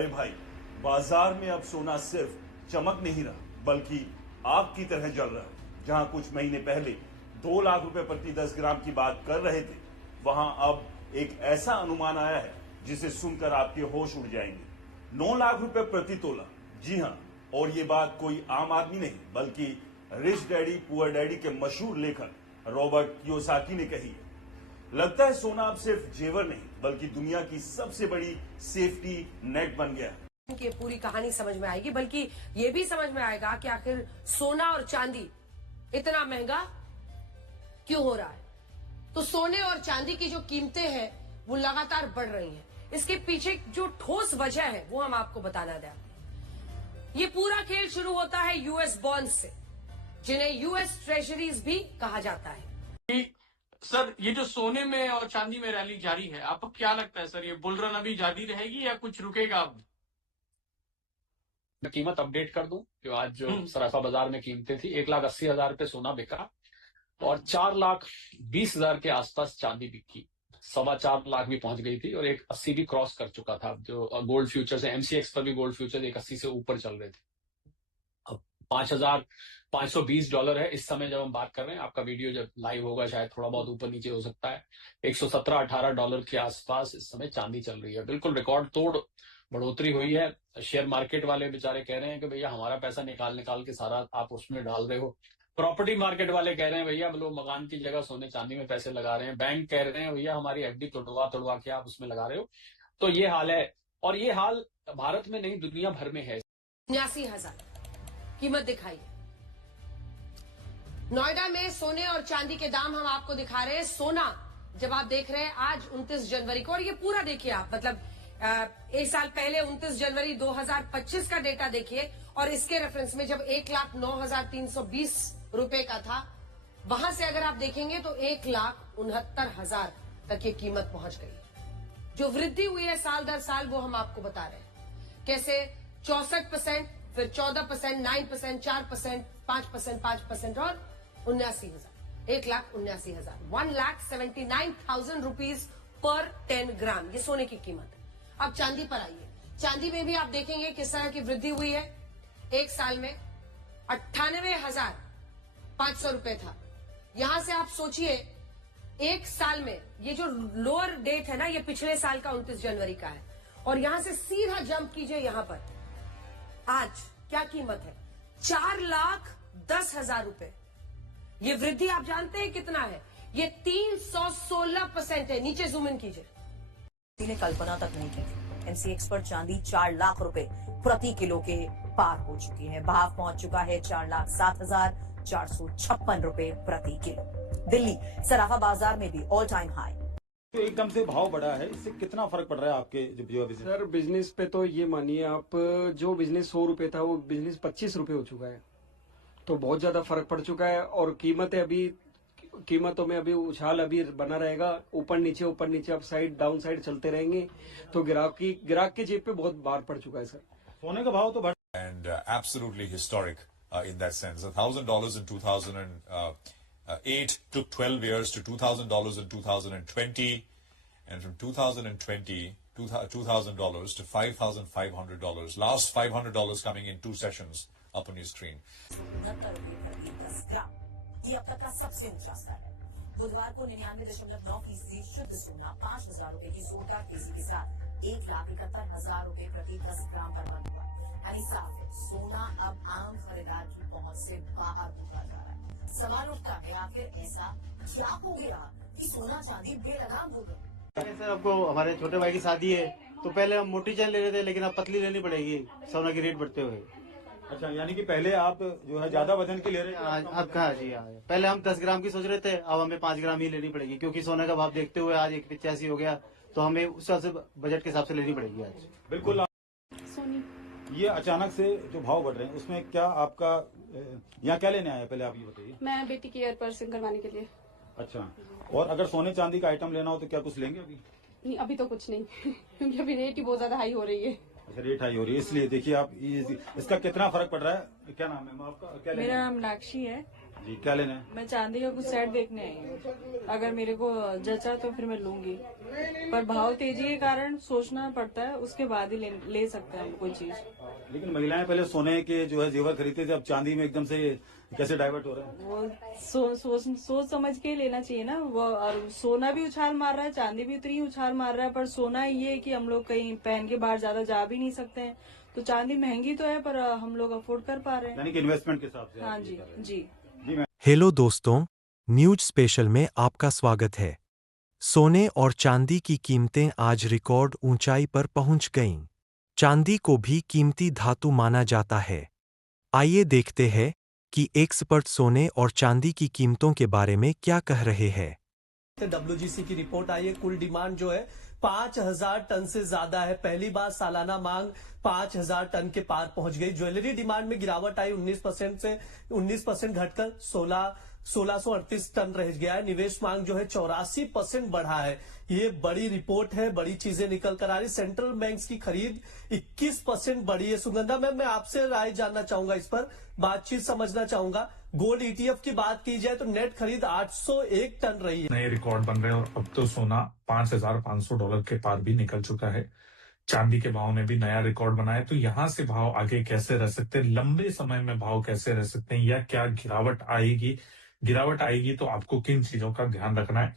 अरे भाई, बाजार में अब सोना सिर्फ चमक नहीं रहा बल्कि आग की तरह जल रहा है। जहां कुछ महीने पहले 2 लाख रुपए प्रति 10 ग्राम की बात कर रहे थे, वहां अब एक ऐसा अनुमान आया है जिसे सुनकर आपके होश उड़ जाएंगे। 9 लाख रुपए प्रति तोला। जी हां, और ये बात कोई आम आदमी नहीं बल्कि रिच डैडी पुअर डैडी के मशहूर लेखक रॉबर्ट कियोसाकी ने कही है। लगता है सोना अब सिर्फ जेवर नहीं बल्कि दुनिया की सबसे बड़ी सेफ्टी नेट बन गया है। कि पूरी कहानी समझ में आएगी, बल्कि ये भी समझ में आएगा कि आखिर सोना और चांदी इतना महंगा क्यों हो रहा है। तो सोने और चांदी की जो कीमतें हैं वो लगातार बढ़ रही हैं। इसके पीछे जो ठोस वजह है वो हम आपको बताना दें। ये पूरा खेल शुरू होता है यूएस बॉन्ड्स से, जिन्हें यूएस ट्रेजरीज भी कहा जाता है। सर, ये जो सोने में और चांदी में रैली जारी है, आपको क्या लगता है सर, ये बुल रन अभी जारी रहेगी या कुछ रुकेगा अब? मैं कीमत अपडेट कर दूं जो आज जो सराफा बाजार में कीमतें थी, 1,80,000 पे सोना बिका और 4,20,000 के आसपास चांदी बिकी। 4.25 लाख भी पहुंच गई थी और 1,80 भी क्रॉस कर चुका था। जो गोल्ड फ्यूचर्स है, एमसीएक्स पर भी गोल्ड फ्यूचर्स 1,80 से ऊपर चल रहे थे। अब $5,520 है इस समय जब हम बात कर रहे हैं। आपका वीडियो जब लाइव होगा शायद थोड़ा बहुत ऊपर नीचे हो सकता है। $117-18 के आसपास इस समय चांदी चल रही है। बिल्कुल रिकॉर्ड तोड़ बढ़ोतरी हुई है। शेयर मार्केट वाले बेचारे कह रहे हैं कि भैया हमारा पैसा निकाल निकाल के सारा आप उसमें डाल रहे हो। प्रॉपर्टी मार्केट वाले कह रहे हैं भैया लोग मकान की जगह सोने चांदी में पैसे लगा रहे हैं। बैंक कह रहे हैं भैया हमारी एफडी तोड़वा के आप उसमें लगा रहे हो। तो ये हाल है, और ये हाल भारत में नहीं दुनिया भर में है। 79,000 कीमत दिखाई है। नोएडा में सोने और चांदी के दाम हम आपको दिखा रहे हैं। सोना जब आप देख रहे हैं आज 29 जनवरी को, और ये पूरा देखिए आप, मतलब एक साल पहले 29 जनवरी 2025 का डेटा देखिए और इसके रेफरेंस में जब 1,09,320 रुपए का था, वहां से अगर आप देखेंगे तो 1,69,000 तक ये कीमत पहुंच गई है। जो वृद्धि हुई है साल दर साल वो हम आपको बता रहे हैं। कैसे 64%, फिर 14%, 9%, 4%, 5%, 5% और 79,000, 1,79,000, 1,79,000 रुपीज पर 10 ग्राम, ये सोने की कीमत है। अब चांदी पर आइए। चांदी में भी आप देखेंगे किस तरह की वृद्धि हुई है। एक साल में 98,500 रुपए था। यहां से आप सोचिए एक साल में, ये जो लोअर डेट है ना, ये पिछले साल का 29 जनवरी का है, और यहां से सीधा जंप कीजिए यहां पर। आज क्या कीमत है? 4,10,000 रुपए। ये वृद्धि आप जानते हैं कितना है? ये 316% है। नीचे जूम इन कीजिए। ने कल्पना तक नहीं की थी। एमसीएक्स पर चांदी 4 लाख रुपए प्रति किलो के पार हो चुकी है। भाव पहुंच चुका है 4,07,456 रुपए प्रति किलो। दिल्ली सराफा बाजार में भी ऑल टाइम हाई। तो एकदम से भाव बढ़ा है, इससे कितना फर्क पड़ रहा है आपके जो बिजनेस? सर बिजनेस पे तो ये मानिए आप, जो बिजनेस 100 रुपए था वो बिजनेस 25 रुपए हो चुका है। तो बहुत ज्यादा फर्क पड़ चुका है। और कीमतों में अभी उछाल अभी बना रहेगा। ऊपर नीचे अप साइड डाउन साइड चलते रहेंगे। तो ग्राहक के जेब पे बहुत बार पड़ चुका है सर। सोने का भाव तो बढ़ and absolutely historic in that sense. $1,000 in 2008 took 12 years to $2,000 in 2020, and from 2020 $2,000 to $5,500. Last $500 coming in 2 sessions up on your screen. 69 रुपए प्रति 10 ग्राम, ये अब तक का सबसे ऊंचा स्तर है। बुधवार को 99.9% शुद्ध सोना 5,000 रुपए की जोरदार तेजी के साथ 1,71,000 रुपए प्रति 10 ग्राम पर बंद हुआ। यानी साफ है, सोना अब आम खरीदार की पहुंच से बाहर होता जा रहा है। सवाल उठता है आखिर ऐसा क्या हो गया कि सोना चांदी बेलगाम हो गया? सर आपको हमारे छोटे भाई की शादी है तो पहले हम मोटी चैन ले रहे थे, लेकिन अब पतली लेनी पड़ेगी सोना की रेट बढ़ते हुए। अच्छा, यानी कि पहले आप जो है ज्यादा वजन की ले रहे थे? अब कहाँ जी, पहले हम 10 ग्राम की सोच रहे थे, अब हमें 5 ग्राम ही लेनी पड़ेगी, क्योंकि सोने का भाव देखते हुए आज 1,85 हो गया, तो हमें उस हिसाब से बजट के हिसाब से लेनी पड़ेगी आज। बिल्कुल। ये अचानक से जो भाव बढ़ रहे हैं उसमें क्या आपका यहाँ क्या लेने आया, पहले आप ये बताइए। मैं बेटी की ईयर पर्सिंग करवाने के लिए। अच्छा, और अगर सोने चांदी का आइटम लेना हो तो क्या कुछ लेंगे अभी? नहीं, अभी तो कुछ नहीं क्योंकि अभी रेट ही बहुत ज्यादा हाई हो रही है। अच्छा, रेट हाई हो रही है, इसलिए देखिए आप इसका कितना फर्क पड़ रहा है। क्या नाम है आपका? क्या मेरा नाम मीनाक्षी है। जी क्या लेना है? मैं चांदी का कुछ सेट देखने आई हूँ, अगर मेरे को जचा तो फिर मैं लूंगी, पर भाव तेजी के कारण सोचना पड़ता है, उसके बाद ही ले सकते हैं हम कोई चीज। लेकिन महिलाएं पहले सोने के जो है जेवर खरीदते थे, अब चांदी में एकदम से कैसे डाइवर्ट हो रहे हैं? वो सोच समझ के लेना चाहिए ना। वो और सोना भी उछाल मार रहा है, चांदी भी उतनी उछाल मार रहा है, पर सोना ये है कि हम लोग कहीं पहन के बाहर ज्यादा जा भी नहीं सकते हैं, तो चांदी महंगी तो है पर हम लोग अफोर्ड कर पा रहे हैं। यानी कि इन्वेस्टमेंट के हिसाब से। हाँ जी जी। हेलो दोस्तों, न्यूज स्पेशल में आपका स्वागत है। सोने और चांदी की कीमतें आज रिकॉर्ड ऊंचाई पर पहुंच गईं। चांदी को भी कीमती धातु माना जाता है। आइए देखते हैं कि एक्सपर्ट सोने और चांदी की कीमतों के बारे में क्या कह रहे हैं। WGC की रिपोर्ट आई है, कुल डिमांड जो है 5000 टन से ज्यादा है। पहली बार सालाना मांग 5000 टन के पार पहुंच गई। ज्वेलरी डिमांड में गिरावट आई 19% से 19% घटकर 1638 टन रह गया है। निवेश मांग जो है 84% बढ़ा है। ये बड़ी रिपोर्ट है, बड़ी चीजें निकल कर आ रही। सेंट्रल बैंक्स की खरीद 21% बढ़ी है। सुगंधा मैम, मैं आपसे राय जानना चाहूंगा, इस पर बातचीत समझना चाहूंगा। गोल्ड ETF की बात की जाए तो नेट खरीद 801 टन रही है। नए रिकॉर्ड बन रहे हैं और अब तो सोना $5500 के पार भी निकल चुका है। चांदी के भाव ने भी नया रिकॉर्ड बनाया, तो यहाँ से भाव आगे कैसे रह सकते हैं, लंबे समय में भाव कैसे रह सकते हैं, या क्या गिरावट आएगी? गिरावट आएगी तो आपको किन चीजों का ध्यान रखना है,